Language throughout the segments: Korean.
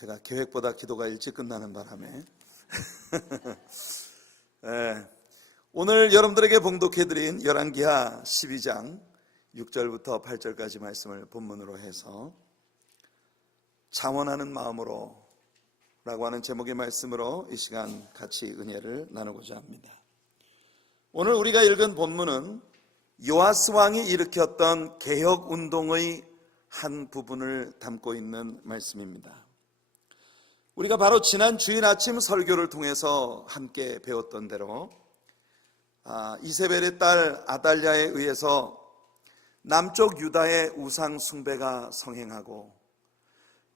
제가 계획보다 기도가 일찍 끝나는 바람에 오늘 여러분들에게 봉독해드린 열왕기하 12장 6절부터 8절까지 말씀을 본문으로 해서 자원하는 마음으로 라고 하는 제목의 말씀으로 이 시간 같이 은혜를 나누고자 합니다. 오늘 우리가 읽은 본문은 요아스 왕이 일으켰던 개혁운동의 한 부분을 담고 있는 말씀입니다. 우리가 바로 지난 주일 아침 설교를 통해서 함께 배웠던 대로 이세벨의 딸 아달랴에 의해서 남쪽 유다의 우상 숭배가 성행하고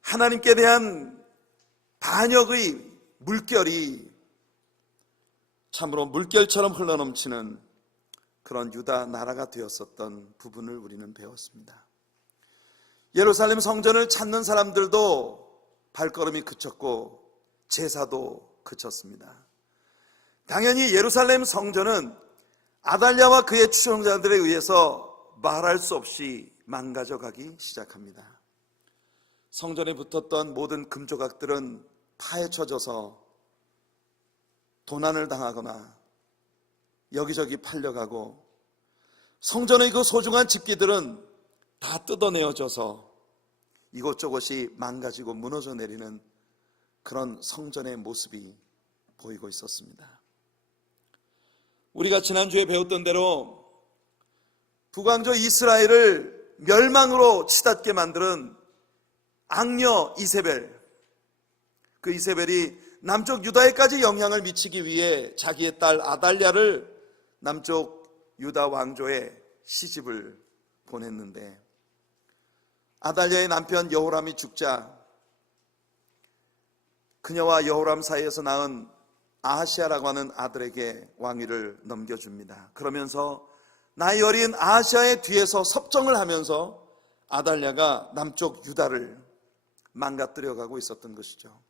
하나님께 대한 반역의 물결이 참으로 물결처럼 흘러넘치는 그런 유다 나라가 되었었던 부분을 우리는 배웠습니다. 예루살렘 성전을 찾는 사람들도 발걸음이 그쳤고 제사도 그쳤습니다. 당연히 예루살렘 성전은 아달랴와 그의 추종자들에 의해서 말할 수 없이 망가져가기 시작합니다. 성전에 붙었던 모든 금조각들은 파헤쳐져서 도난을 당하거나 여기저기 팔려가고 성전의 그 소중한 집기들은 다 뜯어내어져서 이곳저곳이 망가지고 무너져 내리는 그런 성전의 모습이 보이고 있었습니다. 우리가 지난주에 배웠던 대로 북왕조 이스라엘을 멸망으로 치닫게 만드는 악녀 이세벨, 그 이세벨이 남쪽 유다에까지 영향을 미치기 위해 자기의 딸 아달랴를 남쪽 유다 왕조에 시집을 보냈는데 아달랴의 남편 여호람이 죽자 그녀와 여호람 사이에서 낳은 아하시아라고 하는 아들에게 왕위를 넘겨줍니다. 그러면서 나이 어린 아하시아의 뒤에서 섭정을 하면서 아달랴가 남쪽 유다를 망가뜨려 가고 있었던 것이죠.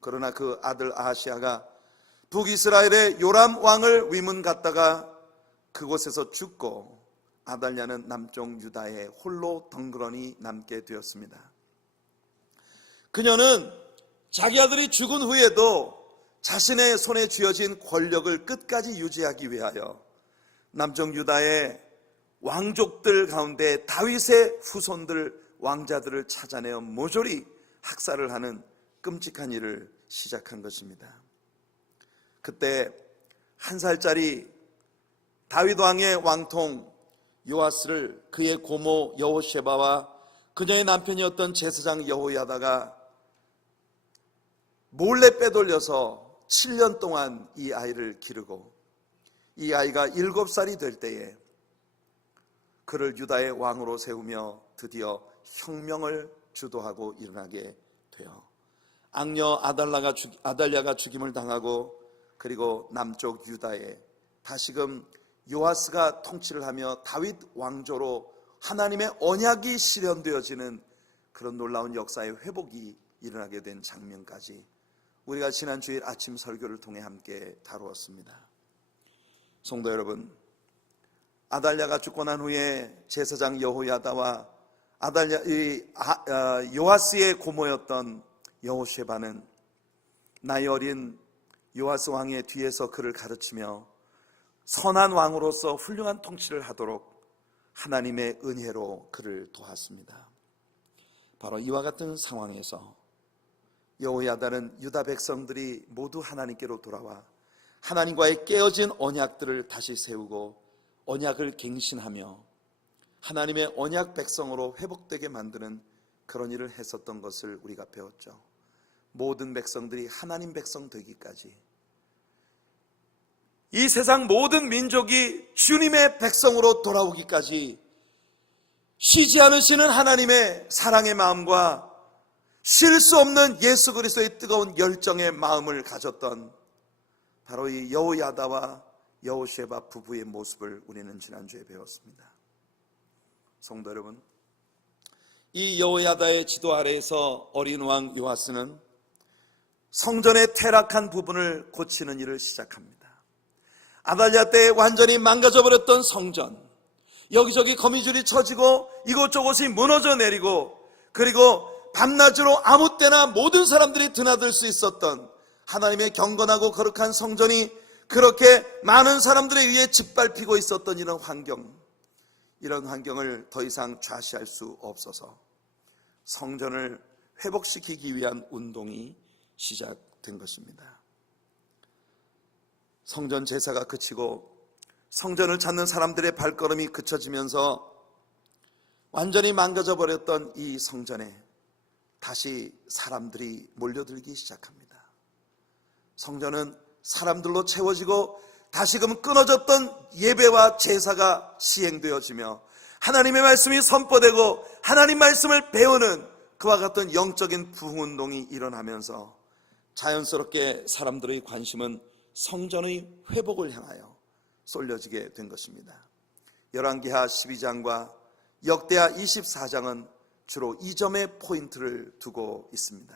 그러나 그 아들 아하시아가 북이스라엘의 요람 왕을 위문 갔다가 그곳에서 죽고 아달랴는 남쪽 유다에 홀로 덩그러니 남게 되었습니다. 그녀는 자기 아들이 죽은 후에도 자신의 손에 쥐어진 권력을 끝까지 유지하기 위하여 남쪽 유다의 왕족들 가운데 다윗의 후손들 왕자들을 찾아내어 모조리 학살을 하는 끔찍한 일을 시작한 것입니다. 그때 1살짜리 다윗 왕의 왕통 요아스를 그의 고모 여호셰바와 그녀의 남편이었던 제사장 여호야다가 몰래 빼돌려서 7년 동안 이 아이를 기르고 이 아이가 7살이 될 때에 그를 유다의 왕으로 세우며 드디어 혁명을 주도하고 일어나게 되어 악녀 아달랴가 죽임을 당하고 그리고 남쪽 유다에 다시금 요아스가 통치를 하며 다윗 왕조로 하나님의 언약이 실현되어지는 그런 놀라운 역사의 회복이 일어나게 된 장면까지 우리가 지난 주일 아침 설교를 통해 함께 다루었습니다. 성도 여러분, 아달랴가 죽고 난 후에 제사장 여호야다와 요아스의 고모였던 여호셰바는 나이 어린 요아스 왕의 뒤에서 그를 가르치며 선한 왕으로서 훌륭한 통치를 하도록 하나님의 은혜로 그를 도왔습니다. 바로 이와 같은 상황에서 여호야다는 유다 백성들이 모두 하나님께로 돌아와 하나님과의 깨어진 언약들을 다시 세우고 언약을 갱신하며 하나님의 언약 백성으로 회복되게 만드는 그런 일을 했었던 것을 우리가 배웠죠. 모든 백성들이 하나님 백성 되기까지, 이 세상 모든 민족이 주님의 백성으로 돌아오기까지 쉬지 않으시는 하나님의 사랑의 마음과 쉴 수 없는 예수 그리스도의 뜨거운 열정의 마음을 가졌던 바로 이 여호야다와 여호셰바 부부의 모습을 우리는 지난주에 배웠습니다. 성도 여러분, 이 여호야다의 지도 아래에서 어린 왕 요아스는 성전의 퇴락한 부분을 고치는 일을 시작합니다. 아달랴 때 완전히 망가져버렸던 성전, 여기저기 거미줄이 쳐지고 이곳저곳이 무너져 내리고 그리고 밤낮으로 아무 때나 모든 사람들이 드나들 수 있었던 하나님의 경건하고 거룩한 성전이 그렇게 많은 사람들에 의해 짓밟히고 있었던 이런 환경을 더 이상 좌시할 수 없어서 성전을 회복시키기 위한 운동이 시작된 것입니다. 성전 제사가 그치고 성전을 찾는 사람들의 발걸음이 그쳐지면서 완전히 망가져 버렸던 이 성전에 다시 사람들이 몰려들기 시작합니다. 성전은 사람들로 채워지고 다시금 끊어졌던 예배와 제사가 시행되어지며 하나님의 말씀이 선포되고 하나님 말씀을 배우는 그와 같은 영적인 부흥운동이 일어나면서 자연스럽게 사람들의 관심은 성전의 회복을 향하여 쏠려지게 된 것입니다. 열왕기하 12장과 역대하 24장은 주로 이 점에 포인트를 두고 있습니다.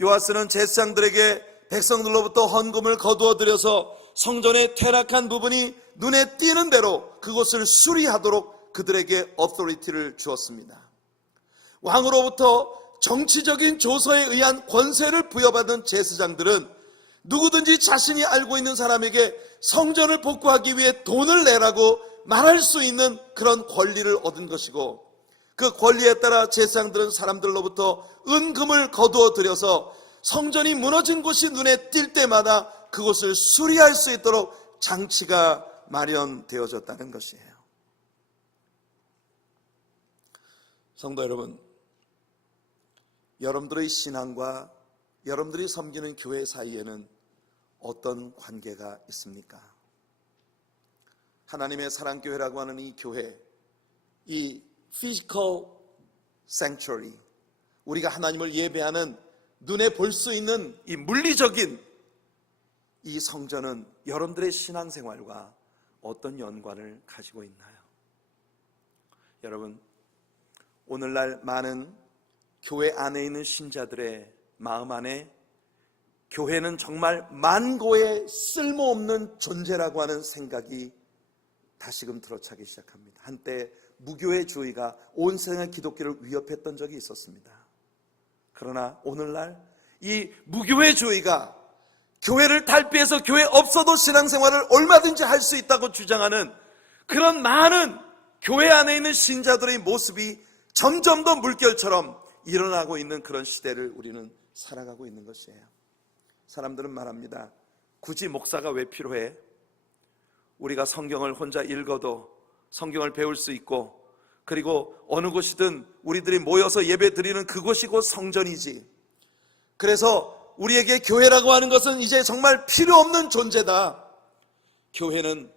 요아스는 제사장들에게 백성들로부터 헌금을 거두어 들여서 성전의 퇴락한 부분이 눈에 띄는 대로 그것을 수리하도록 그들에게 어토리티를 주었습니다. 왕으로부터 정치적인 조서에 의한 권세를 부여받은 제사장들은 누구든지 자신이 알고 있는 사람에게 성전을 복구하기 위해 돈을 내라고 말할 수 있는 그런 권리를 얻은 것이고, 그 권리에 따라 제사장들은 사람들로부터 은금을 거두어 들여서 성전이 무너진 곳이 눈에 띌 때마다 그곳을 수리할 수 있도록 장치가 마련되어졌다는 것이에요. 성도 여러분, 여러분들의 신앙과 여러분들이 섬기는 교회 사이에는 어떤 관계가 있습니까? 하나님의 사랑교회라고 하는 이 교회, 이 physical sanctuary, 우리가 하나님을 예배하는 눈에 볼 수 있는 이 물리적인 이 성전은 여러분들의 신앙생활과 어떤 연관을 가지고 있나요? 여러분, 오늘날 많은 교회 안에 있는 신자들의 마음 안에 교회는 정말 만고의 쓸모없는 존재라고 하는 생각이 다시금 들어차기 시작합니다. 한때 무교회주의가 온 세상의 기독교를 위협했던 적이 있었습니다. 그러나 오늘날 이 무교회주의가 교회를 탈피해서 교회 없어도 신앙생활을 얼마든지 할 수 있다고 주장하는 그런 많은 교회 안에 있는 신자들의 모습이 점점 더 물결처럼 일어나고 있는 그런 시대를 우리는 살아가고 있는 것이에요. 사람들은 말합니다. 굳이 목사가 왜 필요해? 우리가 성경을 혼자 읽어도 성경을 배울 수 있고, 그리고 어느 곳이든 우리들이 모여서 예배 드리는 그곳이 곧 성전이지. 그래서 우리에게 교회라고 하는 것은 이제 정말 필요 없는 존재다. 교회는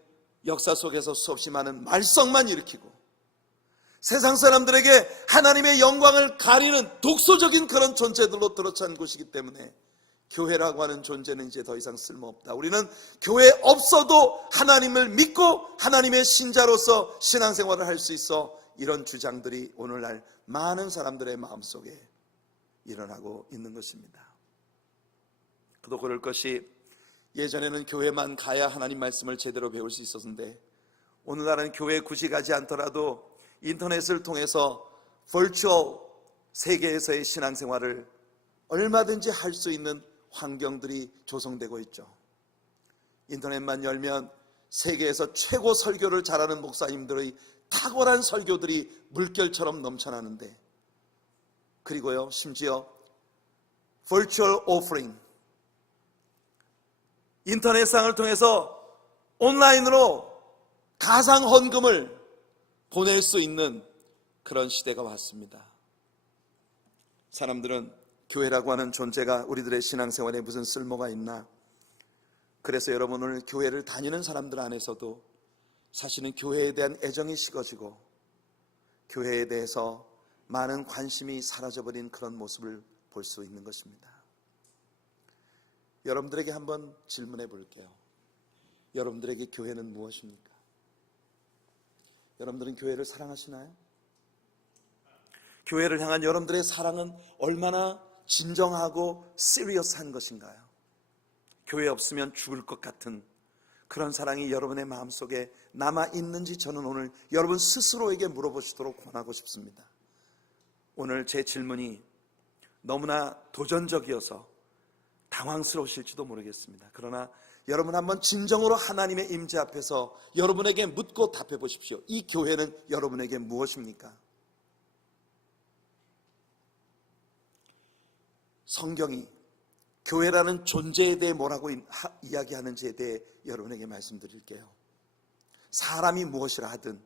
역사 속에서 수없이 많은 말썽만 일으키고 세상 사람들에게 하나님의 영광을 가리는 독소적인 그런 존재들로 들어찬 곳이기 때문에 교회라고 하는 존재는 이제 더 이상 쓸모없다. 우리는 교회 없어도 하나님을 믿고 하나님의 신자로서 신앙생활을 할 수 있어. 이런 주장들이 오늘날 많은 사람들의 마음속에 일어나고 있는 것입니다. 그도 그럴 것이, 예전에는 교회만 가야 하나님 말씀을 제대로 배울 수 있었는데 오늘날은 교회에 굳이 가지 않더라도 인터넷을 통해서 버추얼 세계에서의 신앙생활을 얼마든지 할 수 있는 환경들이 조성되고 있죠. 인터넷만 열면 세계에서 최고 설교를 잘하는 목사님들의 탁월한 설교들이 물결처럼 넘쳐나는데, 그리고요 심지어 virtual offering, 인터넷상을 통해서 온라인으로 가상 헌금을 보낼 수 있는 그런 시대가 왔습니다. 사람들은 교회라고 하는 존재가 우리들의 신앙생활에 무슨 쓸모가 있나? 그래서 여러분, 오늘 교회를 다니는 사람들 안에서도 사실은 교회에 대한 애정이 식어지고 교회에 대해서 많은 관심이 사라져버린 그런 모습을 볼 수 있는 것입니다. 여러분들에게 한번 질문해 볼게요. 여러분들에게 교회는 무엇입니까? 여러분들은 교회를 사랑하시나요? 교회를 향한 여러분들의 사랑은 얼마나 진정하고 시리어스한 것인가요? 교회 없으면 죽을 것 같은 그런 사랑이 여러분의 마음속에 남아있는지 저는 오늘 여러분 스스로에게 물어보시도록 권하고 싶습니다. 오늘 제 질문이 너무나 도전적이어서 당황스러우실지도 모르겠습니다. 그러나 여러분 한번 진정으로 하나님의 임재 앞에서 여러분에게 묻고 답해 보십시오. 이 교회는 여러분에게 무엇입니까? 성경이 교회라는 존재에 대해 뭐라고 이야기하는지에 대해 여러분에게 말씀드릴게요. 사람이 무엇이라 하든,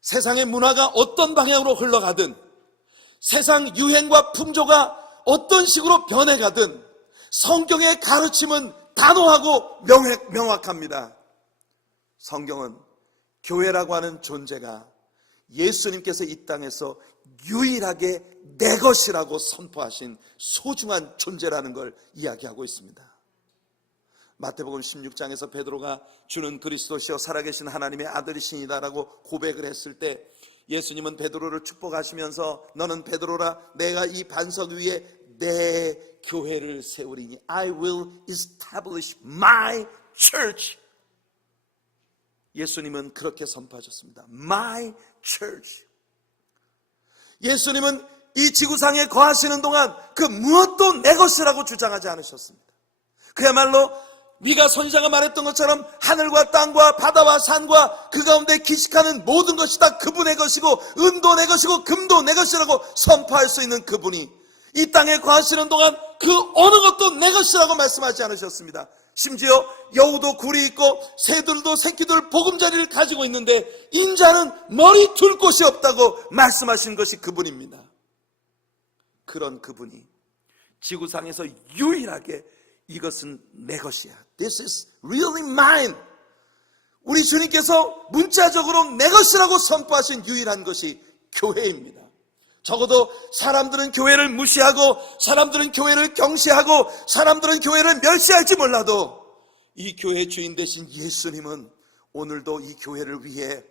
세상의 문화가 어떤 방향으로 흘러가든, 세상 유행과 풍조가 어떤 식으로 변해가든 성경의 가르침은 단호하고 명확합니다. 성경은 교회라고 하는 존재가 예수님께서 이 땅에서 유일하게 내 것이라고 선포하신 소중한 존재라는 걸 이야기하고 있습니다. 마태복음 16장에서 베드로가 주는 그리스도시요 살아계신 하나님의 아들이시니다라고 고백을 했을 때 예수님은 베드로를 축복하시면서 너는 베드로라, 내가 이 반석 위에 내 교회를 세우리니 I will establish my church. 예수님은 그렇게 선포하셨습니다. My church. 예수님은 이 지구상에 거하시는 동안 그 무엇도 내 것이라고 주장하지 않으셨습니다. 그야말로 미가 선지자가 말했던 것처럼 하늘과 땅과 바다와 산과 그 가운데 기식하는 모든 것이 다 그분의 것이고 은도 내 것이고 금도 내 것이라고 선포할 수 있는 그분이 이 땅에 거하시는 동안 그 어느 것도 내 것이라고 말씀하지 않으셨습니다. 심지어 여우도 굴이 있고 새들도 새끼들 보금자리를 가지고 있는데 인자는 머리 둘 곳이 없다고 말씀하신 것이 그분입니다. 그런 그분이 지구상에서 유일하게 이것은 내 것이야. This is really mine. 우리 주님께서 문자적으로 내 것이라고 선포하신 유일한 것이 교회입니다. 적어도 사람들은 교회를 무시하고 사람들은 교회를 경시하고 사람들은 교회를 멸시할지 몰라도 이 교회의 주인 되신 예수님은 오늘도 이 교회를 위해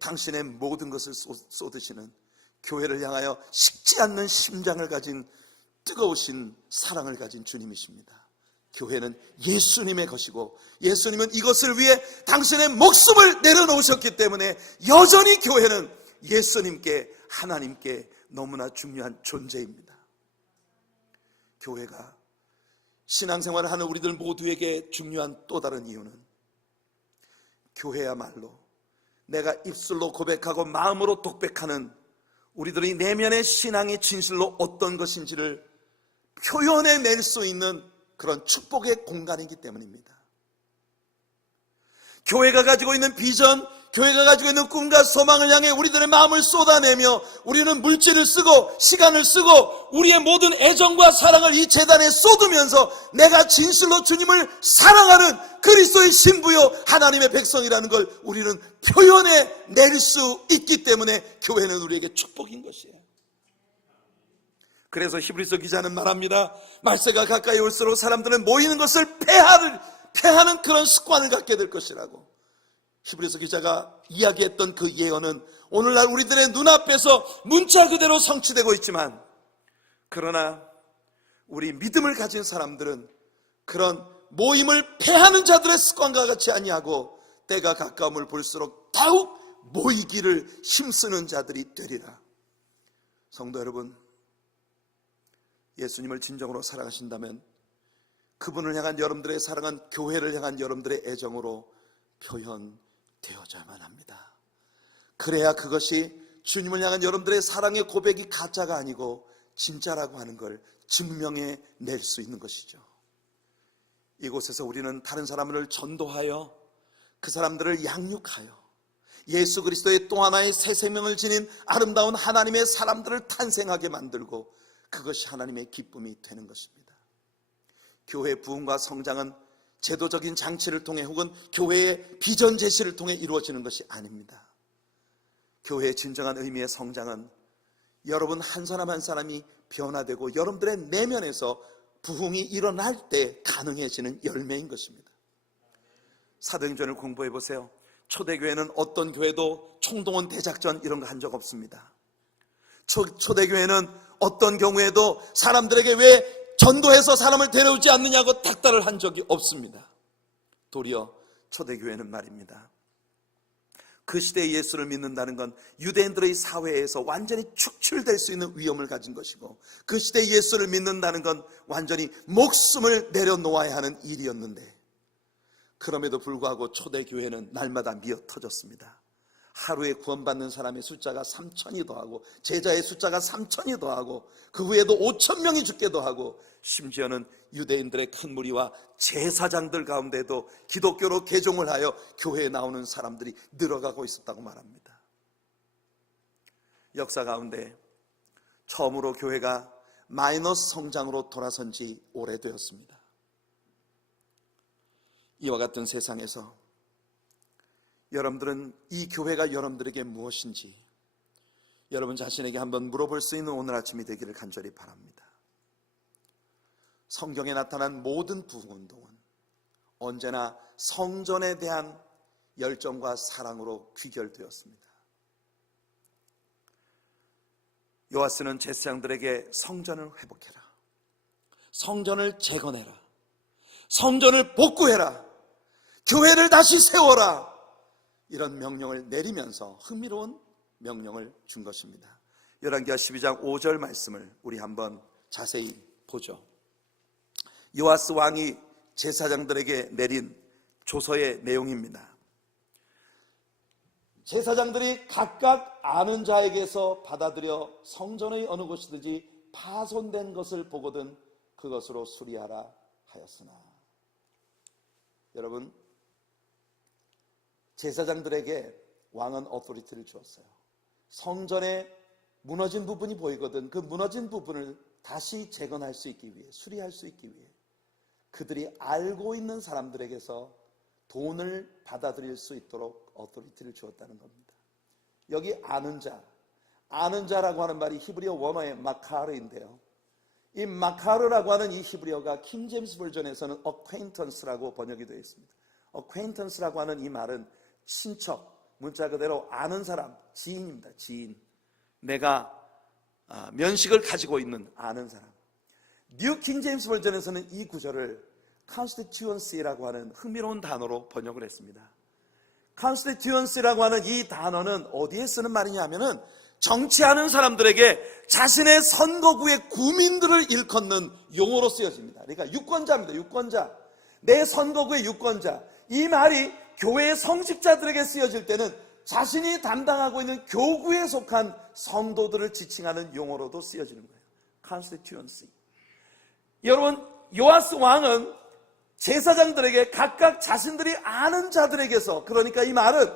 당신의 모든 것을 쏟으시는, 교회를 향하여 식지 않는 심장을 가진 뜨거우신 사랑을 가진 주님이십니다. 교회는 예수님의 것이고 예수님은 이것을 위해 당신의 목숨을 내려놓으셨기 때문에 여전히 교회는 예수님께, 하나님께 너무나 중요한 존재입니다. 교회가 신앙생활을 하는 우리들 모두에게 중요한 또 다른 이유는 교회야말로 내가 입술로 고백하고 마음으로 독백하는 우리들의 내면의 신앙의 진실로 어떤 것인지를 표현해낼 수 있는 그런 축복의 공간이기 때문입니다. 교회가 가지고 있는 비전, 교회가 가지고 있는 꿈과 소망을 향해 우리들의 마음을 쏟아내며 우리는 물질을 쓰고 시간을 쓰고 우리의 모든 애정과 사랑을 이 재단에 쏟으면서 내가 진실로 주님을 사랑하는 그리스도의 신부요 하나님의 백성이라는 걸 우리는 표현해낼 수 있기 때문에 교회는 우리에게 축복인 것이에요. 그래서 히브리서 기자는 말합니다. 말세가 가까이 올수록 사람들은 모이는 것을 패하는 그런 습관을 갖게 될 것이라고. 히브리서 기자가 이야기했던 그 예언은 오늘날 우리들의 눈앞에서 문자 그대로 성취되고 있지만, 그러나 우리 믿음을 가진 사람들은 그런 모임을 패하는 자들의 습관과 같이 아니하고 때가 가까움을 볼수록 더욱 모이기를 힘쓰는 자들이 되리라. 성도 여러분, 예수님을 진정으로 사랑하신다면 그분을 향한 여러분들의 사랑은 교회를 향한 여러분들의 애정으로 표현되어야만 합니다. 그래야 그것이 주님을 향한 여러분들의 사랑의 고백이 가짜가 아니고 진짜라고 하는 걸 증명해낼 수 있는 것이죠. 이곳에서 우리는 다른 사람을 전도하여 그 사람들을 양육하여 예수 그리스도의 또 하나의 새 생명을 지닌 아름다운 하나님의 사람들을 탄생하게 만들고 그것이 하나님의 기쁨이 되는 것입니다. 교회의 부흥과 성장은 제도적인 장치를 통해 혹은 교회의 비전 제시를 통해 이루어지는 것이 아닙니다. 교회의 진정한 의미의 성장은 여러분 한 사람 한 사람이 변화되고 여러분들의 내면에서 부흥이 일어날 때 가능해지는 열매인 것입니다. 사도행전을 공부해 보세요. 초대교회는 어떤 교회도 총동원 대작전 이런 거 한 적 없습니다. 초대교회는 어떤 경우에도 사람들에게 왜 전도해서 사람을 데려오지 않느냐고 닥달을 한 적이 없습니다. 도리어 초대교회는 말입니다, 그 시대에 예수를 믿는다는 건 유대인들의 사회에서 완전히 축출될 수 있는 위험을 가진 것이고, 그 시대에 예수를 믿는다는 건 완전히 목숨을 내려놓아야 하는 일이었는데, 그럼에도 불구하고 초대교회는 날마다 미어 터졌습니다. 하루에 구원받는 사람의 숫자가 3,000이 더하고, 제자의 숫자가 3,000이 더하고, 그 후에도 5,000명이 죽게도 하고, 심지어는 유대인들의 큰 무리와 제사장들 가운데도 기독교로 개종을 하여 교회에 나오는 사람들이 늘어가고 있었다고 말합니다. 역사 가운데 처음으로 교회가 마이너스 성장으로 돌아선 지 오래되었습니다. 이와 같은 세상에서 여러분들은 이 교회가 여러분들에게 무엇인지 여러분 자신에게 한번 물어볼 수 있는 오늘 아침이 되기를 간절히 바랍니다. 성경에 나타난 모든 부흥운동은 언제나 성전에 대한 열정과 사랑으로 귀결되었습니다. 요아스는 제사장들에게 성전을 회복해라, 성전을 재건해라, 성전을 복구해라, 교회를 다시 세워라, 이런 명령을 내리면서 흥미로운 명령을 준 것입니다. 열왕기하 12장 5절 말씀을 우리 한번 자세히 보죠. 요아스 왕이 제사장들에게 내린 조서의 내용입니다. 제사장들이 각각 아는 자에게서 받아들여 성전의 어느 곳이든지 파손된 것을 보거든 그것으로 수리하라 하였으나. 여러분, 제사장들에게 왕은 어토리티를 주었어요. 성전에 무너진 부분이 보이거든 그 무너진 부분을 다시 재건할 수 있기 위해, 수리할 수 있기 위해 그들이 알고 있는 사람들에게서 돈을 받아들일 수 있도록 어토리티를 주었다는 겁니다. 여기 아는 자, 아는 자라고 하는 말이 히브리어 원어의 마카르인데요, 이 마카르라고 하는 이 히브리어가 킹 제임스 버전에서는 acquaintance라고 번역이 되어 있습니다. acquaintance라고 하는 이 말은 친척, 문자 그대로 아는 사람, 지인입니다. 지인, 내가 면식을 가지고 있는 아는 사람. 뉴 킹 제임스 버전에서는 이 구절을 constituency라고 하는 흥미로운 단어로 번역을 했습니다. constituency라고 하는 이 단어는 어디에 쓰는 말이냐 하면은 정치하는 사람들에게 자신의 선거구의 구민들을 일컫는 용어로 쓰여집니다. 그러니까 유권자입니다. 유권자, 내 선거구의 유권자. 이 말이 교회의 성직자들에게 쓰여질 때는 자신이 담당하고 있는 교구에 속한 성도들을 지칭하는 용어로도 쓰여지는 거예요. constituency. 여러분, 요아스 왕은 제사장들에게 각각 자신들이 아는 자들에게서, 그러니까 이 말은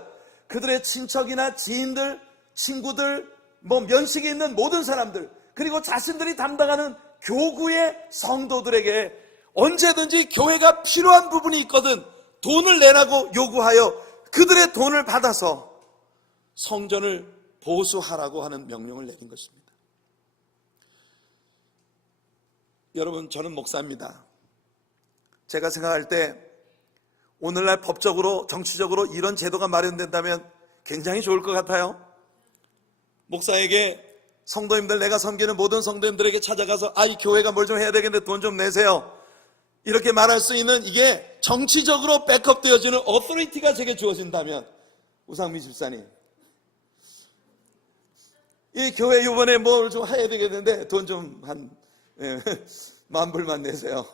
그들의 친척이나 지인들, 친구들, 면식이 있는 모든 사람들, 그리고 자신들이 담당하는 교구의 성도들에게 언제든지 교회가 필요한 부분이 있거든 돈을 내라고 요구하여 그들의 돈을 받아서 성전을 보수하라고 하는 명령을 내린 것입니다. 여러분, 저는 목사입니다. 제가 생각할 때 오늘날 법적으로, 정치적으로 이런 제도가 마련된다면 굉장히 좋을 것 같아요. 목사에게 성도님들, 내가 섬기는 모든 성도님들에게 찾아가서 이 교회가 뭘 좀 해야 되겠는데 돈 좀 내세요, 이렇게 말할 수 있는, 이게 정치적으로 백업되어지는 어토리티가 제게 주어진다면, 우상미 집사님, 이 교회 이번에 뭘 좀 해야 되겠는데 돈 좀 한 10,000불만 내세요.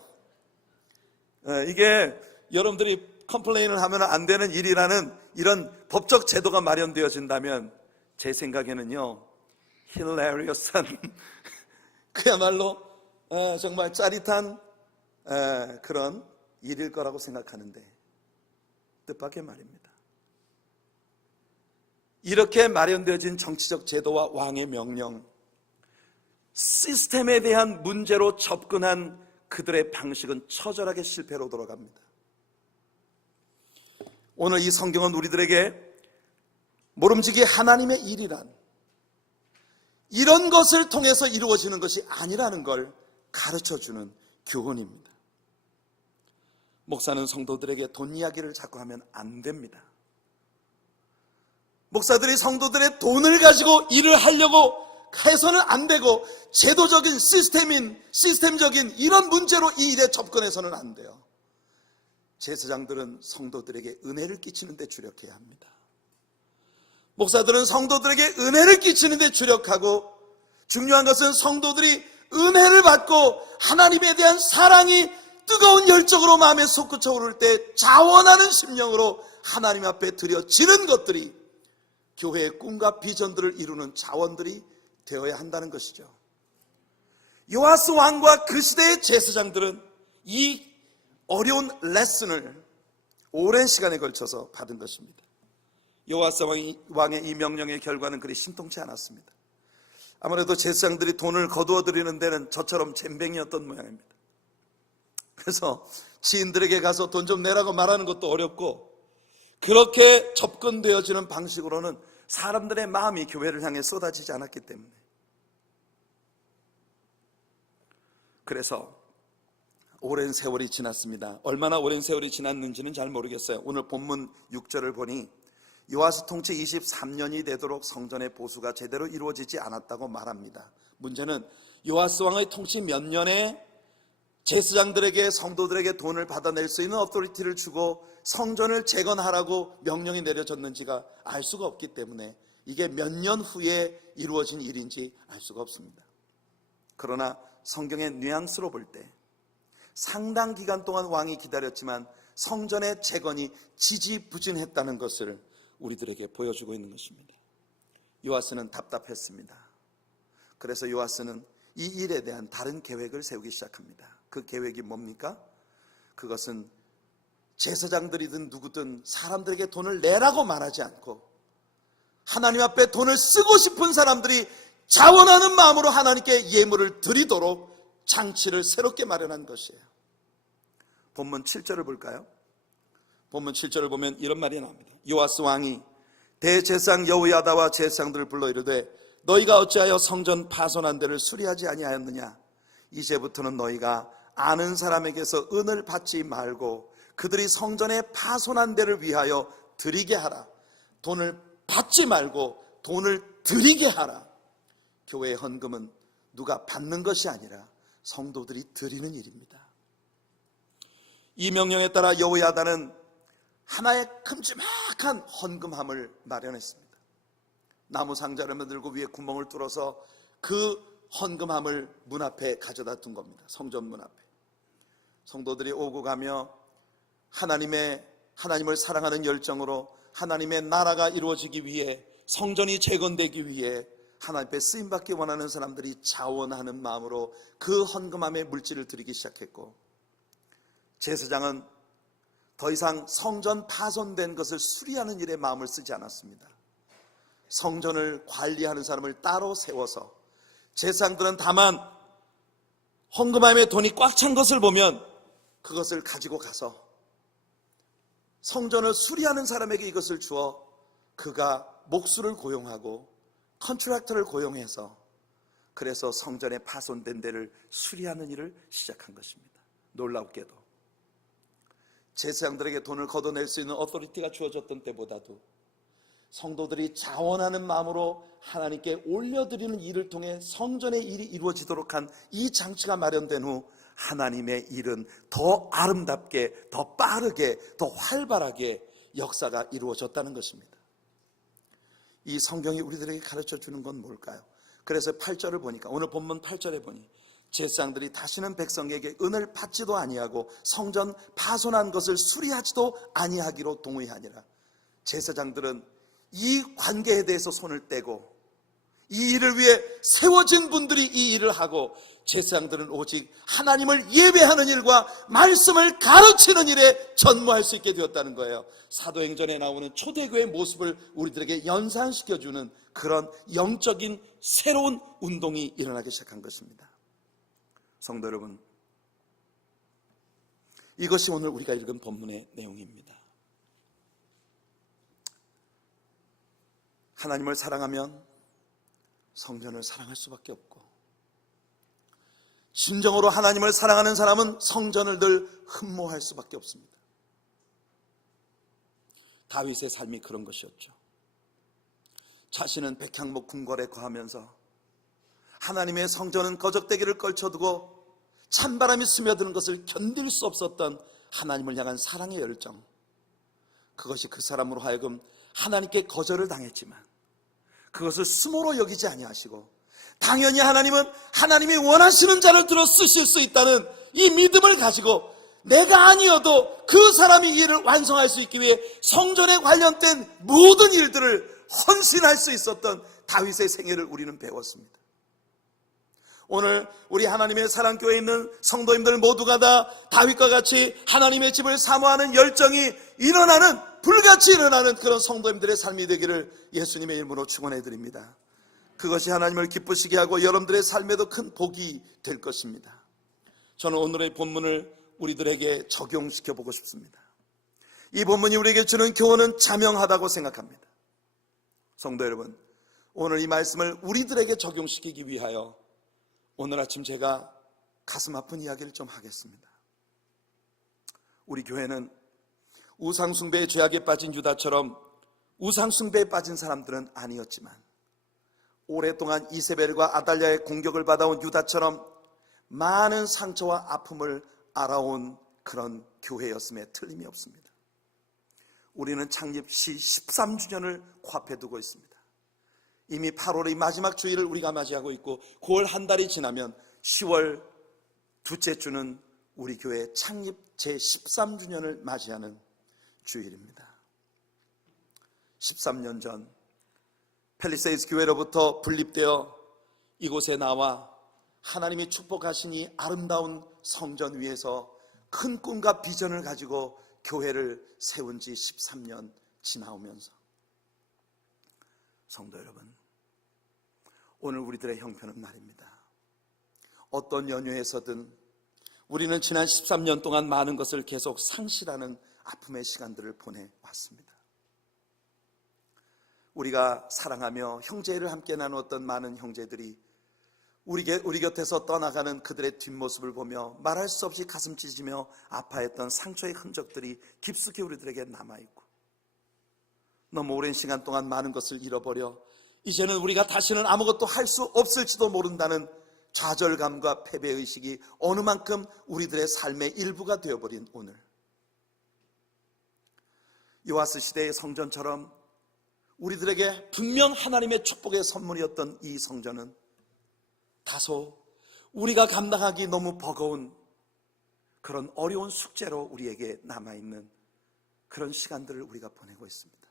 이게 여러분들이 컴플레인을 하면 안 되는 일이라는 이런 법적 제도가 마련되어진다면 제 생각에는요, 힐레리어스한 그야말로 정말 짜릿한 그런 일일 거라고 생각하는데, 뜻밖의 말입니다. 이렇게 마련되어진 정치적 제도와 왕의 명령, 시스템에 대한 문제로 접근한 그들의 방식은 처절하게 실패로 돌아갑니다. 오늘 이 성경은 우리들에게 모름지기 하나님의 일이란 이런 것을 통해서 이루어지는 것이 아니라는 걸 가르쳐주는 교훈입니다. 목사는 성도들에게 돈 이야기를 자꾸 하면 안 됩니다. 목사들이 성도들의 돈을 가지고 일을 하려고 해서는 안 되고, 제도적인 시스템적인 이런 문제로 이 일에 접근해서는 안 돼요. 제사장들은 성도들에게 은혜를 끼치는 데 주력해야 합니다. 목사들은 성도들에게 은혜를 끼치는 데 주력하고, 중요한 것은 성도들이 은혜를 받고 하나님에 대한 사랑이 뜨거운 열정으로 마음에 솟구쳐 오를 때 자원하는 심령으로 하나님 앞에 드려지는 것들이 교회의 꿈과 비전들을 이루는 자원들이 되어야 한다는 것이죠. 요아스 왕과 그 시대의 제사장들은 이 어려운 레슨을 오랜 시간에 걸쳐서 받은 것입니다. 요아스 왕의 이 명령의 결과는 그리 심통치 않았습니다. 아무래도 제사장들이 돈을 거두어 드리는 데는 저처럼 젬병이었던 모양입니다. 그래서 지인들에게 가서 돈 좀 내라고 말하는 것도 어렵고, 그렇게 접근되어지는 방식으로는 사람들의 마음이 교회를 향해 쏟아지지 않았기 때문에, 그래서 오랜 세월이 지났습니다. 얼마나 오랜 세월이 지났는지는 잘 모르겠어요. 오늘 본문 6절을 보니 요아스 통치 23년이 되도록 성전의 보수가 제대로 이루어지지 않았다고 말합니다. 문제는 요아스 왕의 통치 몇 년에 제사장들에게, 성도들에게 돈을 받아낼 수 있는 어토리티를 주고 성전을 재건하라고 명령이 내려졌는지가 알 수가 없기 때문에 이게 몇 년 후에 이루어진 일인지 알 수가 없습니다. 그러나 성경의 뉘앙스로 볼 때 상당 기간 동안 왕이 기다렸지만 성전의 재건이 지지부진했다는 것을 우리들에게 보여주고 있는 것입니다. 요아스는 답답했습니다. 그래서 요아스는 이 일에 대한 다른 계획을 세우기 시작합니다. 그 계획이 뭡니까? 그것은 제사장들이든 누구든 사람들에게 돈을 내라고 말하지 않고 하나님 앞에 돈을 쓰고 싶은 사람들이 자원하는 마음으로 하나님께 예물을 드리도록 장치를 새롭게 마련한 것이에요. 본문 7절을 볼까요? 본문 7절을 보면 이런 말이 나옵니다. 요아스 왕이 대제사장 여호야다와 제사장들을 불러 이르되 너희가 어찌하여 성전 파손한 데를 수리하지 아니하였느냐? 이제부터는 너희가 아는 사람에게서 은을 받지 말고 그들이 성전의 파손한 데를 위하여 드리게 하라. 돈을 받지 말고 돈을 드리게 하라. 교회의 헌금은 누가 받는 것이 아니라 성도들이 드리는 일입니다. 이 명령에 따라 여호야다는 하나의 큼지막한 헌금함을 마련했습니다. 나무 상자를 만들고 위에 구멍을 뚫어서 그 헌금함을 문 앞에 가져다 둔 겁니다. 성전 문 앞에. 성도들이 오고 가며 하나님을 사랑하는 열정으로 하나님의 나라가 이루어지기 위해, 성전이 재건되기 위해 하나님 앞에 쓰임받기 원하는 사람들이 자원하는 마음으로 그 헌금함에 물질을 드리기 시작했고, 제사장은 더 이상 성전 파손된 것을 수리하는 일에 마음을 쓰지 않았습니다. 성전을 관리하는 사람을 따로 세워서 제사장들은 다만 헌금함에 돈이 꽉 찬 것을 보면 그것을 가지고 가서 성전을 수리하는 사람에게 이것을 주어 그가 목수를 고용하고 컨트랙터를 고용해서 그래서 성전에 파손된 데를 수리하는 일을 시작한 것입니다. 놀랍게도 제사장들에게 돈을 걷어낼 수 있는 어토리티가 주어졌던 때보다도 성도들이 자원하는 마음으로 하나님께 올려드리는 일을 통해 성전의 일이 이루어지도록 한 이 장치가 마련된 후 하나님의 일은 더 아름답게, 더 빠르게, 더 활발하게 역사가 이루어졌다는 것입니다. 이 성경이 우리들에게 가르쳐주는 건 뭘까요? 그래서 8절을 보니까, 오늘 본문 8절에 보니 제사장들이 다시는 백성에게 은을 받지도 아니하고 성전 파손한 것을 수리하지도 아니하기로 동의하니라. 제사장들은 이 관계에 대해서 손을 떼고 이 일을 위해 세워진 분들이 이 일을 하고, 제사장들은 오직 하나님을 예배하는 일과 말씀을 가르치는 일에 전무할 수 있게 되었다는 거예요. 사도행전에 나오는 초대교회의 모습을 우리들에게 연상시켜주는 그런 영적인 새로운 운동이 일어나기 시작한 것입니다. 성도 여러분, 이것이 오늘 우리가 읽은 본문의 내용입니다. 하나님을 사랑하면 성전을 사랑할 수밖에 없고, 진정으로 하나님을 사랑하는 사람은 성전을 늘 흠모할 수밖에 없습니다. 다윗의 삶이 그런 것이었죠. 자신은 백향목 궁궐에 거하면서 하나님의 성전은 거적대기를 걸쳐두고 찬바람이 스며드는 것을 견딜 수 없었던 하나님을 향한 사랑의 열정, 그것이 그 사람으로 하여금 하나님께 거절을 당했지만 그것을 수모로 여기지 아니하시고 당연히 하나님은 하나님이 원하시는 자를 들어 쓰실 수 있다는 이 믿음을 가지고 내가 아니어도 그 사람이 이 일을 완성할 수 있기 위해 성전에 관련된 모든 일들을 헌신할 수 있었던 다윗의 생애를 우리는 배웠습니다. 오늘 우리 하나님의 사랑교회에 있는 성도님들 모두가 다 다윗과 같이 하나님의 집을 사모하는 열정이 일어나는, 불같이 일어나는 그런 성도님들의 삶이 되기를 예수님의 이름으로 축원해 드립니다. 그것이 하나님을 기쁘시게 하고 여러분들의 삶에도 큰 복이 될 것입니다. 저는 오늘의 본문을 우리들에게 적용시켜 보고 싶습니다. 이 본문이 우리에게 주는 교훈은 자명하다고 생각합니다. 성도 여러분, 오늘 이 말씀을 우리들에게 적용시키기 위하여 오늘 아침 제가 가슴 아픈 이야기를 좀 하겠습니다. 우리 교회는 우상숭배의 죄악에 빠진 유다처럼 우상숭배에 빠진 사람들은 아니었지만 오랫동안 이세벨과 아달랴의 공격을 받아온 유다처럼 많은 상처와 아픔을 알아온 그런 교회였음에 틀림이 없습니다. 우리는 창립 시 13주년을 코앞에 두고 있습니다. 이미 8월의 마지막 주일을 우리가 맞이하고 있고 9월 한 달이 지나면 10월 둘째 주는 우리 교회 창립 제13주년을 맞이하는 주일입니다. 13년 전 펠리세이드 교회로부터 분립되어 이곳에 나와 하나님이 축복하신 이 아름다운 성전 위에서 큰 꿈과 비전을 가지고 교회를 세운 지 13년 지나오면서 성도 여러분, 오늘 우리들의 형편은 말입니다. 어떤 연유에서든 우리는 지난 13년 동안 많은 것을 계속 상실하는 아픔의 시간들을 보내왔습니다. 우리가 사랑하며 형제를 함께 나누었던 많은 형제들이 우리 곁에서 떠나가는 그들의 뒷모습을 보며 말할 수 없이 가슴 찢으며 아파했던 상처의 흔적들이 깊숙이 우리들에게 남아있고, 너무 오랜 시간 동안 많은 것을 잃어버려 이제는 우리가 다시는 아무것도 할 수 없을지도 모른다는 좌절감과 패배의식이 어느 만큼 우리들의 삶의 일부가 되어버린 오늘, 요아스 시대의 성전처럼 우리들에게 분명 하나님의 축복의 선물이었던 이 성전은 다소 우리가 감당하기 너무 버거운 그런 어려운 숙제로 우리에게 남아있는 그런 시간들을 우리가 보내고 있습니다.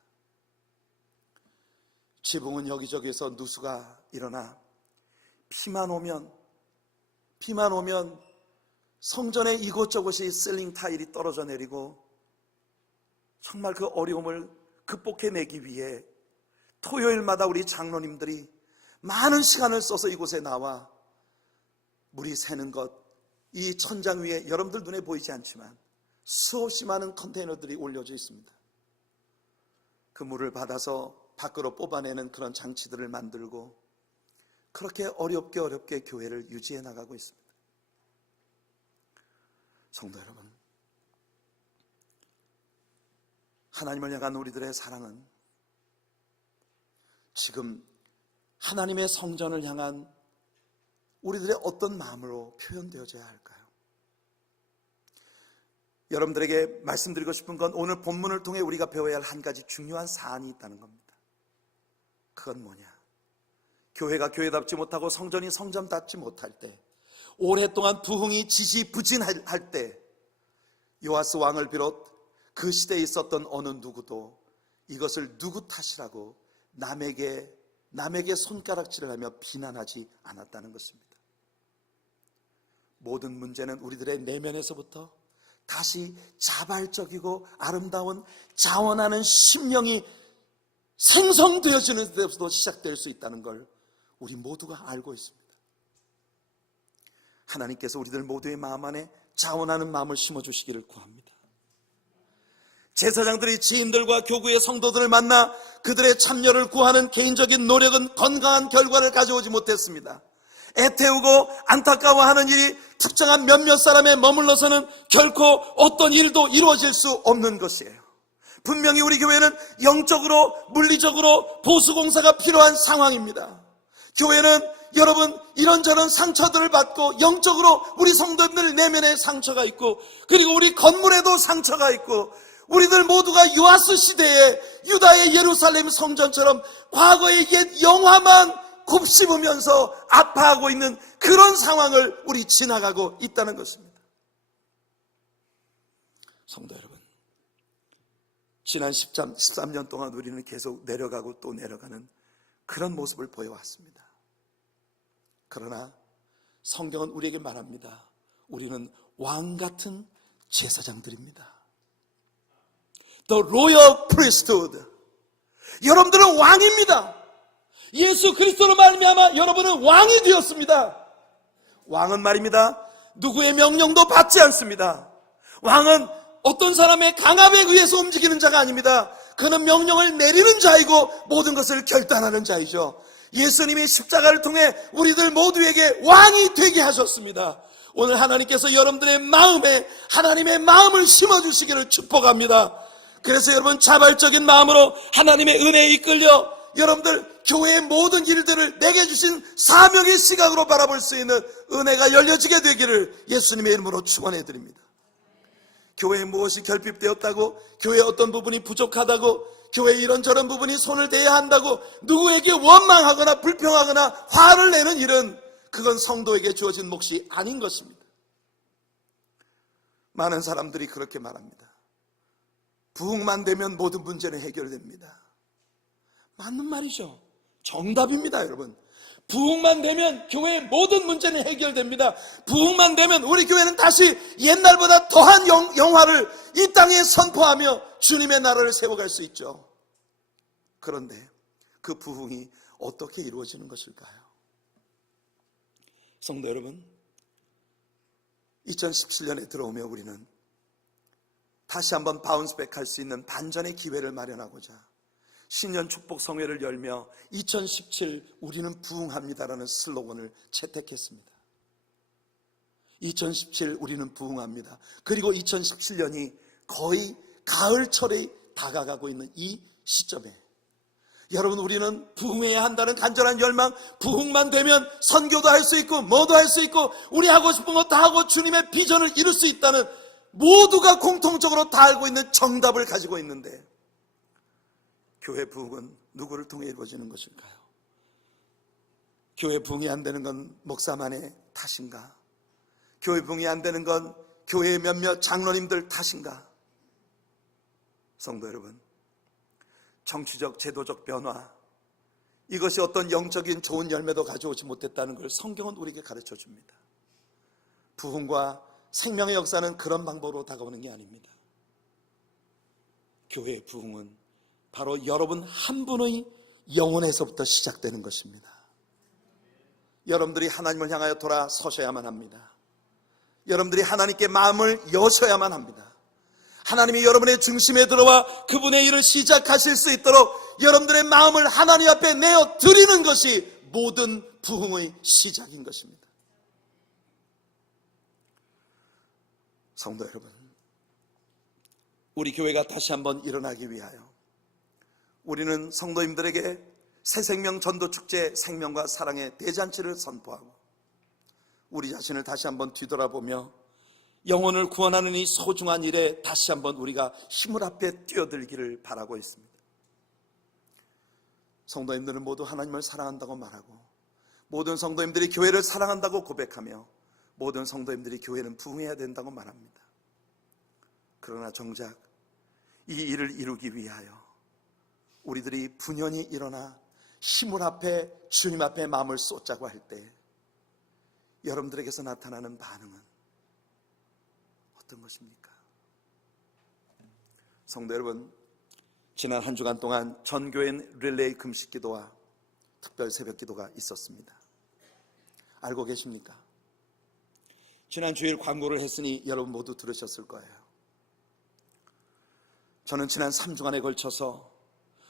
지붕은 여기저기에서 누수가 일어나 비만 오면 성전의 이곳저곳이 실링 타일이 떨어져 내리고, 정말 그 어려움을 극복해내기 위해 토요일마다 우리 장로님들이 많은 시간을 써서 이곳에 나와 물이 새는 것, 이 천장 위에 여러분들 눈에 보이지 않지만 수없이 많은 컨테이너들이 올려져 있습니다. 그 물을 받아서 밖으로 뽑아내는 그런 장치들을 만들고 그렇게 어렵게 교회를 유지해 나가고 있습니다. 성도 여러분, 하나님을 향한 우리들의 사랑은 지금 하나님의 성전을 향한 우리들의 어떤 마음으로 표현되어져야 할까요? 여러분들에게 말씀드리고 싶은 건 오늘 본문을 통해 우리가 배워야 할 한 가지 중요한 사안이 있다는 겁니다. 그건 뭐냐? 교회가 교회답지 못하고 성전이 성전답지 못할 때, 오랫동안 부흥이 지지부진할 때 요아스 왕을 비롯 그 시대에 있었던 어느 누구도 이것을 누구 탓이라고 남에게 손가락질을 하며 비난하지 않았다는 것입니다. 모든 문제는 우리들의 내면에서부터 다시 자발적이고 아름다운 자원하는 심령이 생성되어지는 데서부터 시작될 수 있다는 걸 우리 모두가 알고 있습니다. 하나님께서 우리들 모두의 마음 안에 자원하는 마음을 심어주시기를 구합니다. 제사장들이 지인들과 교구의 성도들을 만나 그들의 참여를 구하는 개인적인 노력은 건강한 결과를 가져오지 못했습니다. 애태우고 안타까워하는 일이 특정한 몇몇 사람에 머물러서는 결코 어떤 일도 이루어질 수 없는 것이에요. 분명히 우리 교회는 영적으로 물리적으로 보수공사가 필요한 상황입니다. 교회는 여러분 이런저런 상처들을 받고, 영적으로 우리 성도들 내면에 상처가 있고, 그리고 우리 건물에도 상처가 있고, 우리들 모두가 요아스 시대에 유다의 예루살렘 성전처럼 과거의 옛 영화만 곱씹으면서 아파하고 있는 그런 상황을 우리 지나가고 있다는 것입니다. 성도 여러분, 지난 13년 동안 우리는 계속 내려가고 또 내려가는 그런 모습을 보여왔습니다. 그러나 성경은 우리에게 말합니다. 우리는 왕 같은 제사장들입니다. The Royal Priesthood. 여러분들은 왕입니다. 예수 그리스도로 말미암아 여러분은 왕이 되었습니다. 왕은 말입니다, 누구의 명령도 받지 않습니다. 왕은 어떤 사람의 강압에 의해서 움직이는 자가 아닙니다. 그는 명령을 내리는 자이고 모든 것을 결단하는 자이죠. 예수님이 십자가를 통해 우리들 모두에게 왕이 되게 하셨습니다. 오늘 하나님께서 여러분들의 마음에 하나님의 마음을 심어주시기를 축복합니다. 그래서 여러분 자발적인 마음으로 하나님의 은혜에 이끌려 여러분들 교회의 모든 일들을 내게 주신 사명의 시각으로 바라볼 수 있는 은혜가 열려지게 되기를 예수님의 이름으로 축원해 드립니다. 교회에 무엇이 결핍되었다고, 교회의 어떤 부분이 부족하다고, 교회에 이런저런 부분이 손을 대야 한다고 누구에게 원망하거나 불평하거나 화를 내는 일은 그건 성도에게 주어진 몫이 아닌 것입니다. 많은 사람들이 그렇게 말합니다. 부흥만 되면 모든 문제는 해결됩니다. 맞는 말이죠. 정답입니다, 여러분. 부흥만 되면 교회의 모든 문제는 해결됩니다. 부흥만 되면 우리 교회는 다시 옛날보다 더한 영화를 이 땅에 선포하며 주님의 나라를 세워갈 수 있죠. 그런데 그 부흥이 어떻게 이루어지는 것일까요? 성도 여러분, 2017년에 들어오며 우리는 다시 한번 바운스백 할 수 있는 반전의 기회를 마련하고자 신년 축복 성회를 열며 2017 우리는 부흥합니다라는 슬로건을 채택했습니다. 2017 우리는 부흥합니다. 그리고 2017년이 거의 가을철에 다가가고 있는 이 시점에 여러분, 우리는 부흥해야 한다는 간절한 열망, 부흥만 되면 선교도 할 수 있고 뭐도 할 수 있고 우리 하고 싶은 거 다 하고 주님의 비전을 이룰 수 있다는 모두가 공통적으로 다 알고 있는 정답을 가지고 있는데, 교회 부흥은 누구를 통해 이루어지는 것일까요? 교회 부흥이 안 되는 건 목사만의 탓인가? 교회 부흥이 안 되는 건 교회의 몇몇 장로님들 탓인가? 성도 여러분, 정치적 제도적 변화, 이것이 어떤 영적인 좋은 열매도 가져오지 못했다는 걸 성경은 우리에게 가르쳐 줍니다. 부흥과 생명의 역사는 그런 방법으로 다가오는 게 아닙니다. 교회의 부흥은 바로 여러분 한 분의 영혼에서부터 시작되는 것입니다. 여러분들이 하나님을 향하여 돌아서셔야만 합니다. 여러분들이 하나님께 마음을 여셔야만 합니다. 하나님이 여러분의 중심에 들어와 그분의 일을 시작하실 수 있도록 여러분들의 마음을 하나님 앞에 내어 드리는 것이 모든 부흥의 시작인 것입니다. 성도 여러분, 우리 교회가 다시 한번 일어나기 위하여 우리는 성도님들에게 새생명 전도축제 생명과 사랑의 대잔치를 선포하고 우리 자신을 다시 한번 뒤돌아보며 영혼을 구원하는 이 소중한 일에 다시 한번 우리가 힘을 앞에 뛰어들기를 바라고 있습니다. 성도님들은 모두 하나님을 사랑한다고 말하고 모든 성도님들이 교회를 사랑한다고 고백하며 모든 성도님들이 교회는 부흥해야 된다고 말합니다. 그러나 정작 이 일을 이루기 위하여 우리들이 분연히 일어나 힘을 앞에 주님 앞에 마음을 쏟자고 할 때 여러분들에게서 나타나는 반응은 어떤 것입니까? 성도 여러분, 지난 한 주간 동안 전교인 릴레이 금식 기도와 특별 새벽 기도가 있었습니다. 알고 계십니까? 지난 주일 광고를 했으니 여러분 모두 들으셨을 거예요. 저는 지난 3주간에 걸쳐서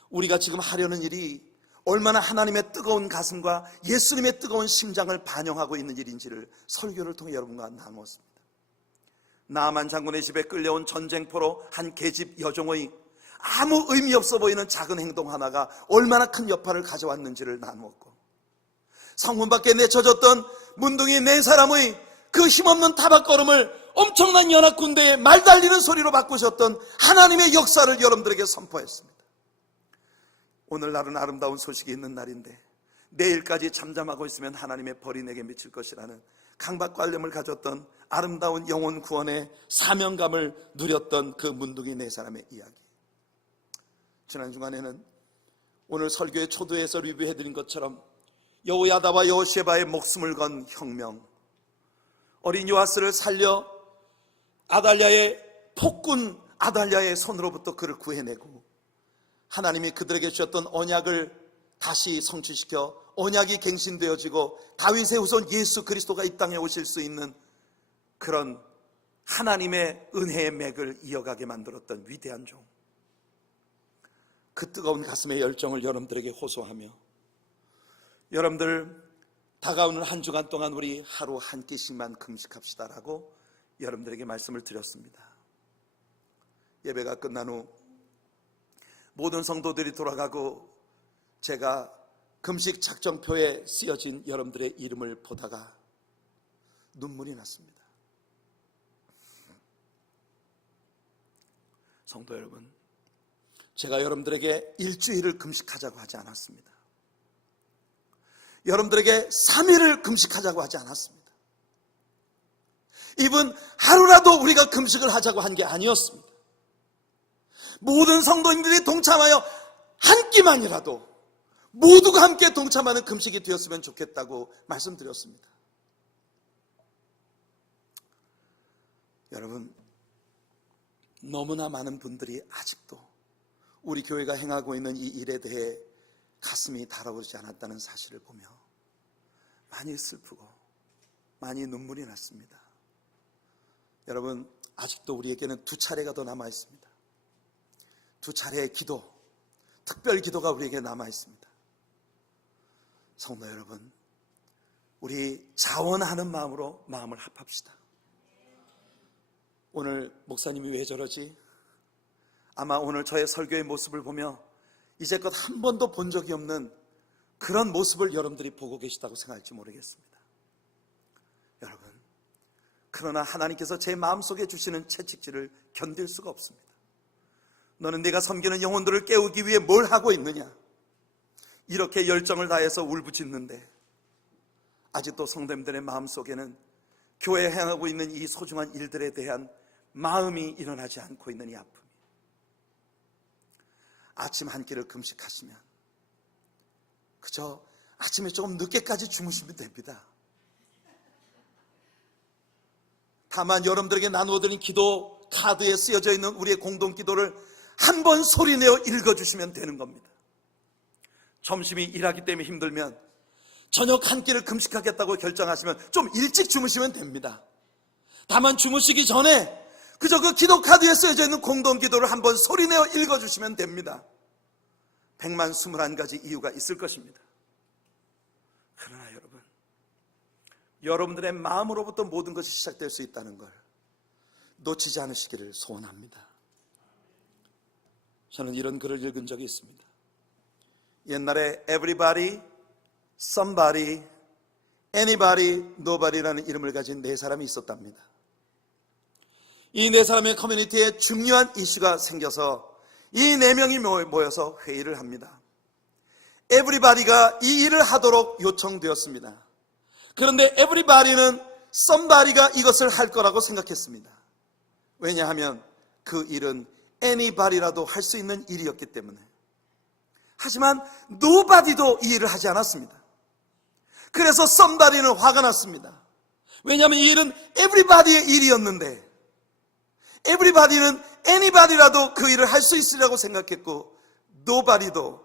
우리가 지금 하려는 일이 얼마나 하나님의 뜨거운 가슴과 예수님의 뜨거운 심장을 반영하고 있는 일인지를 설교를 통해 여러분과 나누었습니다. 나아만 장군의 집에 끌려온 전쟁포로 한 계집 여종의 아무 의미 없어 보이는 작은 행동 하나가 얼마나 큰 여파를 가져왔는지를 나누었고, 성문 밖에 내쳐졌던 문둥이 네 사람의 그 힘없는 타박걸음을 엄청난 연합군대에 말 달리는 소리로 바꾸셨던 하나님의 역사를 여러분들에게 선포했습니다. 오늘날은 아름다운 소식이 있는 날인데 내일까지 잠잠하고 있으면 하나님의 벌이 내게 미칠 것이라는 강박관념을 가졌던 아름다운 영혼 구원의 사명감을 누렸던 그 문둥이 네 사람의 이야기. 지난 주간에는 오늘 설교의 초두에서 리뷰해드린 것처럼 여호야다와 여호셰바의 목숨을 건 혁명, 어린 요아스를 살려 아달랴의 폭군 아달랴의 손으로부터 그를 구해내고 하나님이 그들에게 주셨던 언약을 다시 성취시켜 언약이 갱신되어지고 다윗의 후손 예수 그리스도가 이 땅에 오실 수 있는 그런 하나님의 은혜의 맥을 이어가게 만들었던 위대한 종. 그 뜨거운 가슴의 열정을 여러분들에게 호소하며 여러분들 다가오는 한 주간 동안 우리 하루 한 끼씩만 금식합시다라고 여러분들에게 말씀을 드렸습니다. 예배가 끝난 후 모든 성도들이 돌아가고 제가 금식 작정표에 쓰여진 여러분들의 이름을 보다가 눈물이 났습니다. 성도 여러분, 제가 여러분들에게 일주일을 금식하자고 하지 않았습니다. 여러분들에게 3일을 금식하자고 하지 않았습니다. 이분 하루라도 우리가 금식을 하자고 한 게 아니었습니다. 모든 성도님들이 동참하여 한 끼만이라도 모두가 함께 동참하는 금식이 되었으면 좋겠다고 말씀드렸습니다. 여러분, 너무나 많은 분들이 아직도 우리 교회가 행하고 있는 이 일에 대해 가슴이 달아오르지 않았다는 사실을 보며 많이 슬프고 많이 눈물이 났습니다. 여러분, 아직도 우리에게는 2차례가 더 남아 있습니다. 2차례의 기도, 특별 기도가 우리에게 남아 있습니다. 성도 여러분, 우리 자원하는 마음으로 마음을 합합시다. 오늘 목사님이 왜 저러지? 아마 오늘 저의 설교의 모습을 보며 이제껏 한 번도 본 적이 없는 그런 모습을 여러분들이 보고 계시다고 생각할지 모르겠습니다. 여러분, 그러나 하나님께서 제 마음속에 주시는 채찍질을 견딜 수가 없습니다. 너는 네가 섬기는 영혼들을 깨우기 위해 뭘 하고 있느냐? 이렇게 열정을 다해서 울부짖는데 아직도 성도님들의 마음속에는 교회에 행하고 있는 이 소중한 일들에 대한 마음이 일어나지 않고 있는 이 아픔이, 아침 한 끼를 금식하시면 그저 아침에 조금 늦게까지 주무시면 됩니다. 다만 여러분들에게 나누어드린 기도 카드에 쓰여져 있는 우리의 공동 기도를 한 번 소리내어 읽어주시면 되는 겁니다. 점심이 일하기 때문에 힘들면 저녁 한 끼를 금식하겠다고 결정하시면 좀 일찍 주무시면 됩니다. 다만 주무시기 전에 그저 그 기도 카드에 쓰여져 있는 공동 기도를 한 번 소리내어 읽어주시면 됩니다. 121가지 이유가 있을 것입니다. 그러나 여러분, 여러분들의 마음으로부터 모든 것이 시작될 수 있다는 걸 놓치지 않으시기를 소원합니다. 저는 이런 글을 읽은 적이 있습니다. 옛날에 everybody, somebody, anybody, nobody라는 이름을 가진 4사람이 있었답니다. 이 4사람의 커뮤니티에 중요한 이슈가 생겨서 이 4명이 모여서 회의를 합니다. everybody가 이 일을 하도록 요청되었습니다. 그런데 everybody는 somebody가 이것을 할 거라고 생각했습니다. 왜냐하면 그 일은 anybody라도 할 수 있는 일이었기 때문에. 하지만 nobody도 이 일을 하지 않았습니다. 그래서 somebody는 화가 났습니다. 왜냐하면 이 일은 everybody의 일이었는데 everybody는 anybody라도 그 일을 할 수 있으리라고 생각했고 nobody도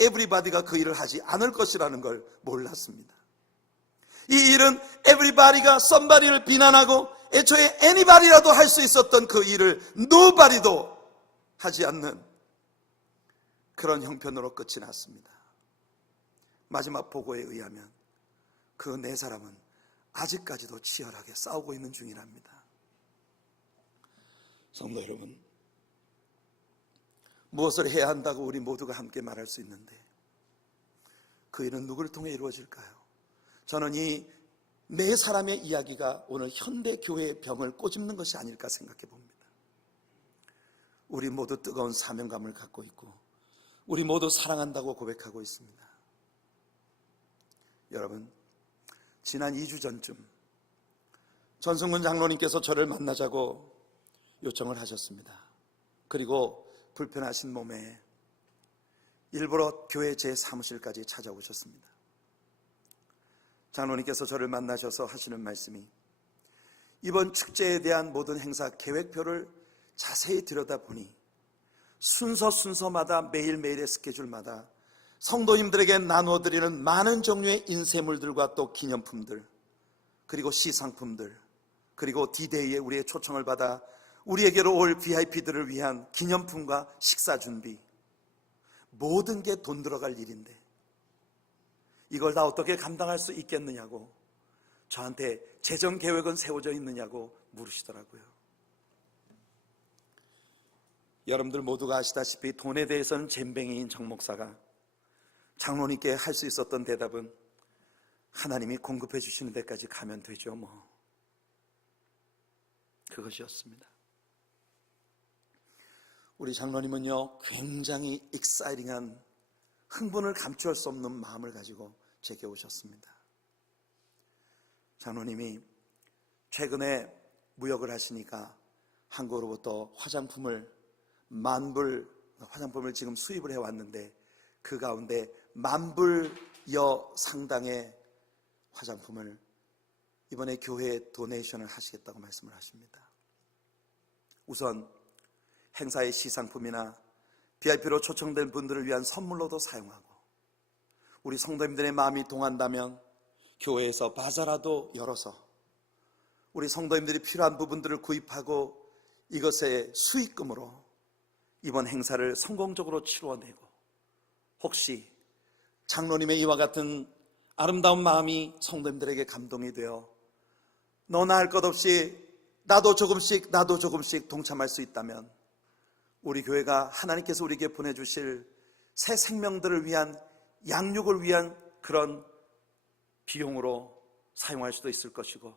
everybody가 그 일을 하지 않을 것이라는 걸 몰랐습니다. 이 일은 everybody가 somebody를 비난하고 애초에 anybody라도 할 수 있었던 그 일을 nobody도 하지 않는 그런 형편으로 끝이 났습니다. 마지막 보고에 의하면 그 4사람은 아직까지도 치열하게 싸우고 있는 중이랍니다. 성도 여러분, 무엇을 해야 한다고 우리 모두가 함께 말할 수 있는데 그 일은 누구를 통해 이루어질까요? 저는 이 네 사람의 이야기가 오늘 현대 교회의 병을 꼬집는 것이 아닐까 생각해 봅니다. 우리 모두 뜨거운 사명감을 갖고 있고 우리 모두 사랑한다고 고백하고 있습니다. 여러분, 지난 2주 전쯤 전승문 장로님께서 저를 만나자고 요청을 하셨습니다. 그리고 불편하신 몸에 일부러 교회 제 사무실까지 찾아오셨습니다. 장로님께서 저를 만나셔서 하시는 말씀이, 이번 축제에 대한 모든 행사 계획표를 자세히 들여다보니 순서마다 매일매일의 스케줄마다 성도님들에게 나누어드리는 많은 종류의 인쇄물들과 또 기념품들, 그리고 시상품들, 그리고 D-Day에 우리의 초청을 받아 우리에게로 올 VIP들을 위한 기념품과 식사 준비, 모든 게 돈 들어갈 일인데 이걸 다 어떻게 감당할 수 있겠느냐고 저한테 재정 계획은 세워져 있느냐고 물으시더라고요. 여러분들 모두가 아시다시피 돈에 대해서는 젬병이인 정 목사가 장로님께 할 수 있었던 대답은 하나님이 공급해 주시는 데까지 가면 되죠 뭐, 그것이었습니다. 우리 장로님은요, 굉장히 익사이팅한, 흥분을 감추할 수 없는 마음을 가지고 제게 오셨습니다. 장로님이 최근에 무역을 하시니까 한국으로부터 화장품을 지금 수입을 해왔는데 그 가운데 10,000불여 상당의 화장품을 이번에 교회에 도네이션을 하시겠다고 말씀을 하십니다. 우선 행사의 시상품이나 VIP로 초청된 분들을 위한 선물로도 사용하고, 우리 성도님들의 마음이 동한다면 교회에서 바자라도 열어서 우리 성도님들이 필요한 부분들을 구입하고 이것의 수익금으로 이번 행사를 성공적으로 치루어내고, 혹시 장로님의 이와 같은 아름다운 마음이 성도님들에게 감동이 되어 너나 할 것 없이 나도 조금씩 동참할 수 있다면 우리 교회가 하나님께서 우리에게 보내주실 새 생명들을 위한, 양육을 위한 그런 비용으로 사용할 수도 있을 것이고,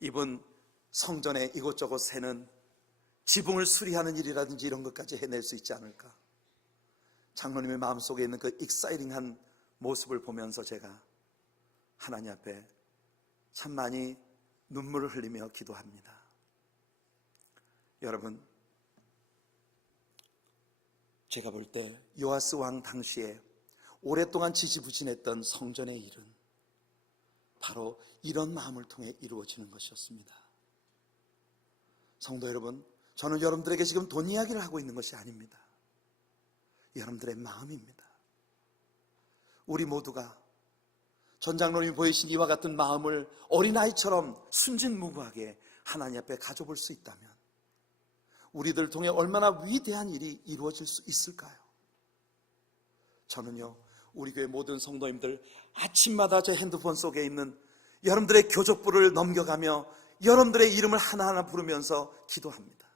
이분 성전에 이곳저곳 새는 지붕을 수리하는 일이라든지 이런 것까지 해낼 수 있지 않을까. 장로님의 마음속에 있는 그 익사이팅한 모습을 보면서 제가 하나님 앞에 참 많이 눈물을 흘리며 기도합니다. 여러분, 제가 볼 때 요아스 왕 당시에 오랫동안 지지부진했던 성전의 일은 바로 이런 마음을 통해 이루어지는 것이었습니다. 성도 여러분, 저는 여러분들에게 지금 돈 이야기를 하고 있는 것이 아닙니다. 여러분들의 마음입니다. 우리 모두가 전 장로님이 보이신 이와 같은 마음을 어린아이처럼 순진무구하게 하나님 앞에 가져볼 수 있다면 우리들 통해 얼마나 위대한 일이 이루어질 수 있을까요? 저는요, 우리 교회 모든 성도님들 아침마다 제 핸드폰 속에 있는 여러분들의 교족부를 넘겨가며 여러분들의 이름을 하나하나 부르면서 기도합니다.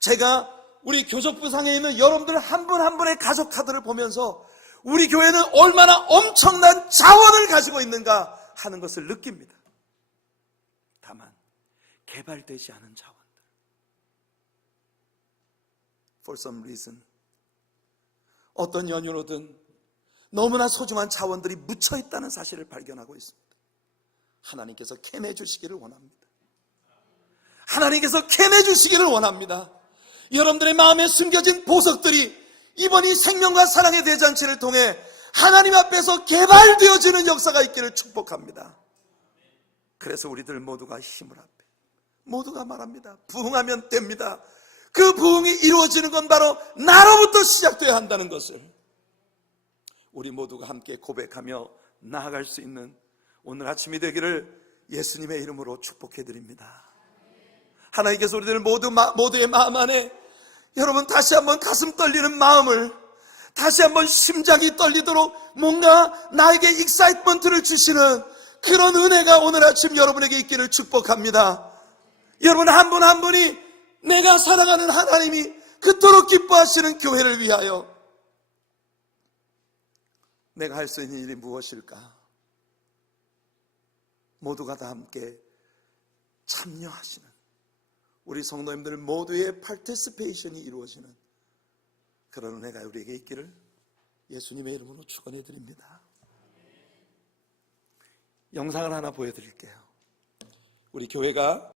제가 우리 교족부상에 있는 여러분들 한 분 한 분의 가족 카드를 보면서 우리 교회는 얼마나 엄청난 자원을 가지고 있는가 하는 것을 느낍니다. 다만 개발되지 않은 자원들, for some reason, 어떤 연유로든 너무나 소중한 자원들이 묻혀 있다는 사실을 발견하고 있습니다. 하나님께서 캐내 주시기를 원합니다. 하나님께서 캐내 주시기를 원합니다. 여러분들의 마음에 숨겨진 보석들이 이번 이 생명과 사랑의 대잔치를 통해 하나님 앞에서 개발되어지는 역사가 있기를 축복합니다. 그래서 우리들 모두가 힘을 합해 모두가 말합니다. 부흥하면 됩니다. 그 부흥이 이루어지는 건 바로 나로부터 시작되어야 한다는 것을 우리 모두가 함께 고백하며 나아갈 수 있는 오늘 아침이 되기를 예수님의 이름으로 축복해드립니다. 하나님께서 우리들 모두의 마음 안에 여러분 다시 한번 가슴 떨리는 마음을, 다시 한번 심장이 떨리도록 뭔가 나에게 익사이트먼트를 주시는 그런 은혜가 오늘 아침 여러분에게 있기를 축복합니다. 여러분 한 분 한 분이 내가 사랑하는 하나님이 그토록 기뻐하시는 교회를 위하여 내가 할 수 있는 일이 무엇일까? 모두가 다 함께 참여하시는 우리 성도님들 모두의 파티시페이션이 이루어지는 그런 은혜가 우리에게 있기를 예수님의 이름으로 축원해 드립니다. 영상을 하나 보여드릴게요. 우리 교회가